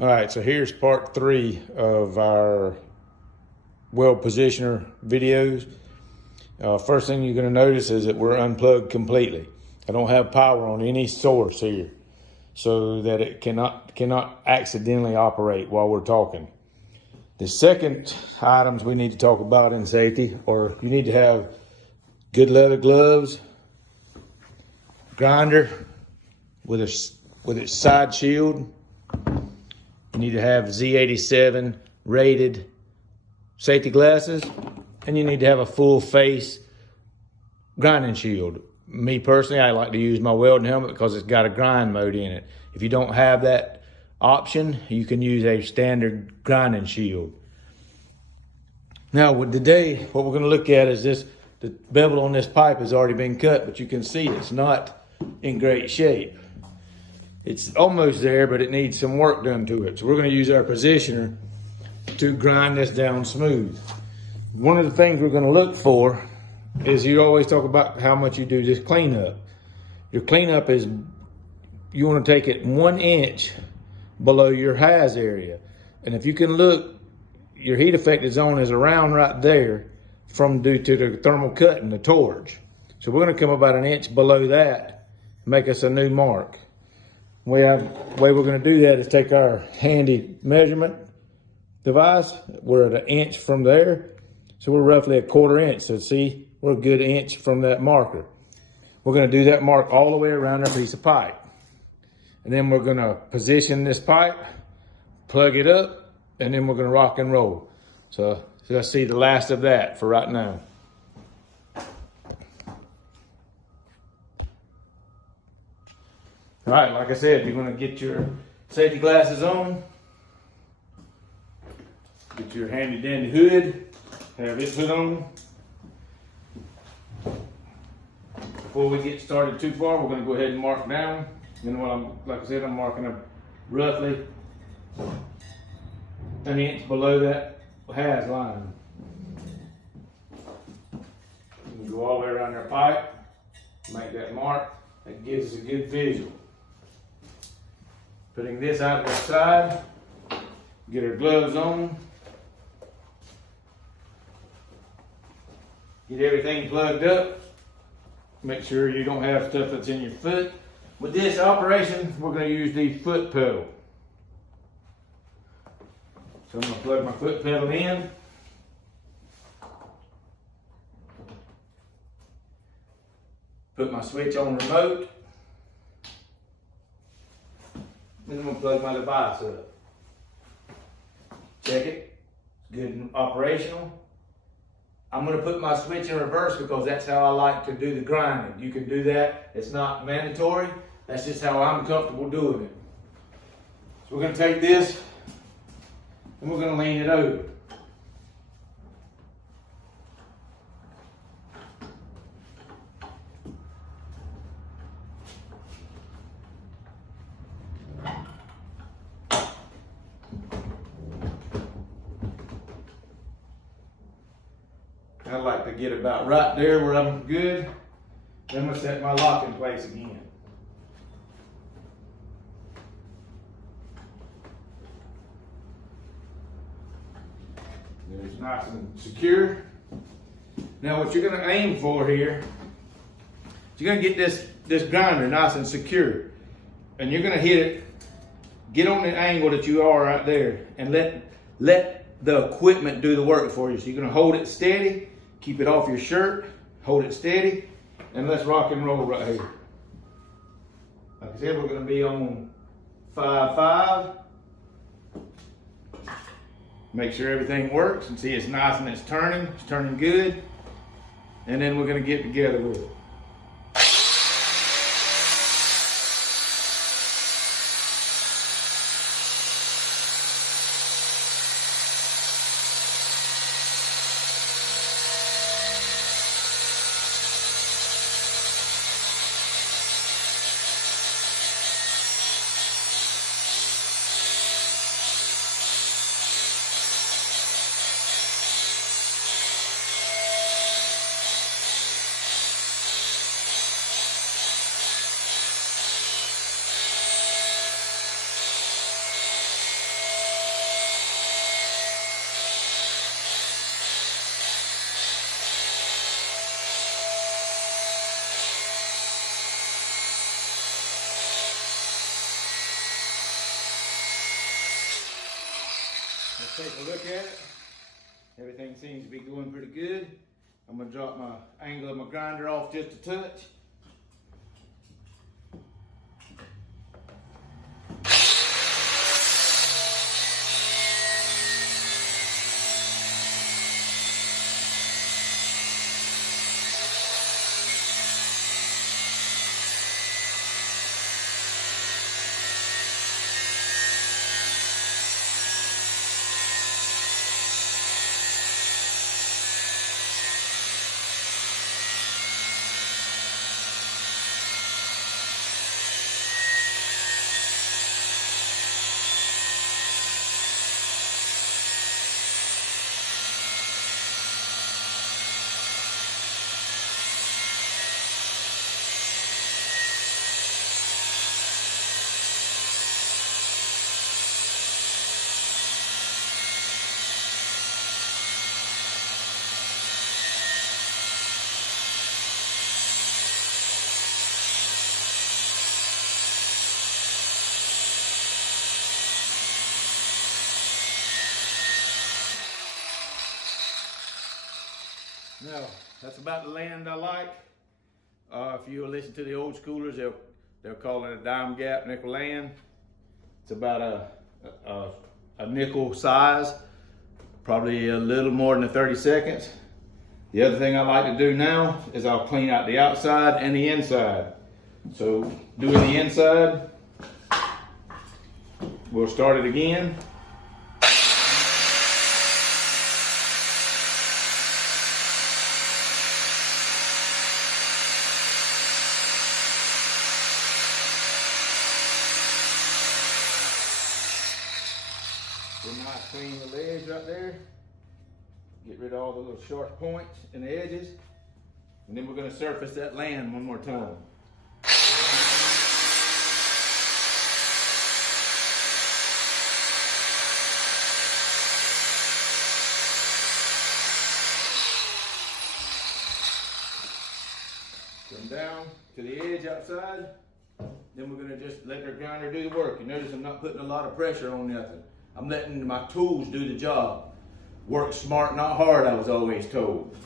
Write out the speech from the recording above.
All right, so here's part 3 of our weld positioner videos. First thing you're going to notice is that we're unplugged completely. I don't have power on any source here so that it cannot accidentally operate while we're talking. The second items we need to talk about in safety are you need to have good leather gloves, grinder with its side shield. You need to have Z87 rated safety glasses, and you need to have a full face grinding shield. Me personally, I like to use my welding helmet because it's got a grind mode in it. If you don't have that option, you can use a standard grinding shield. Now with today, what we're going to look at is this. The bevel on this pipe has already been cut, but you can see it's not in great shape. It's almost there, but it needs some work done to it. So we're going to use our positioner to grind this down smooth. One of the things we're going to look for is you always talk about how much you do this cleanup. Your cleanup is, you want to take it 1 inch below your haz area. And if you can look, your heat affected zone is around right there due to the thermal cut and the torch. So we're going to come about 1 inch below that, make us a new mark. The way we're going to do that is take our handy measurement device. We're at 1 inch from there. So we're roughly 1/4 inch. So see, we're a good inch from that marker. We're going to do that mark all the way around our piece of pipe. And then we're going to position this pipe, plug it up, and then we're going to rock and roll. So let's see the last of that for right now. All right, like I said, you're going to get your safety glasses on, get your handy dandy hood, have it put on. Before we get started too far, we're going to go ahead and mark down. And like I said, I'm marking up roughly 1 inch below that haz line. You can go all the way around our pipe, make that mark. That gives us a good visual. Putting this out to the side, get our gloves on, get everything plugged up, make sure you don't have stuff that's in your foot. With this operation, we're going to use the foot pedal. So I'm going to plug my foot pedal in. Put my switch on remote. Then I'm going to plug my device up. Check it. It's good and operational. I'm going to put my switch in reverse because that's how I like to do the grinding. You can do that. It's not mandatory. That's just how I'm comfortable doing it. So we're going to take this and we're going to lean it over. I like to get about right there where I'm good. Then I'm going to set my lock in place again. It's nice and secure. Now what you're going to aim for here, you're going to get this grinder nice and secure. And you're going to hit it, get on the angle that you are right there, and let the equipment do the work for you. So you're going to hold it steady, keep it off your shirt, hold it steady, and let's rock and roll right here. Like I said, we're going to be on 5-5. Make sure everything works and see it's nice and it's turning good. And then we're going to get together with it. Let's take a look at it. Everything seems to be going pretty good. I'm gonna drop my angle of my grinder off just a touch. Now, that's about the land I like. If you listen to the old schoolers, they'll call it a dime gap nickel land. It's about a nickel size, probably a little more than 30 seconds. The other thing I like to do now is I'll clean out the outside and the inside. So doing the inside, we'll start it again. Nice clean the ledge right there. Get rid of all the little sharp points and the edges. And then we're going to surface that land one more time. Come down to the edge outside. Then we're going to just let our grinder do the work. You notice I'm not putting a lot of pressure on nothing. I'm letting my tools do the job. Work smart, not hard, I was always told.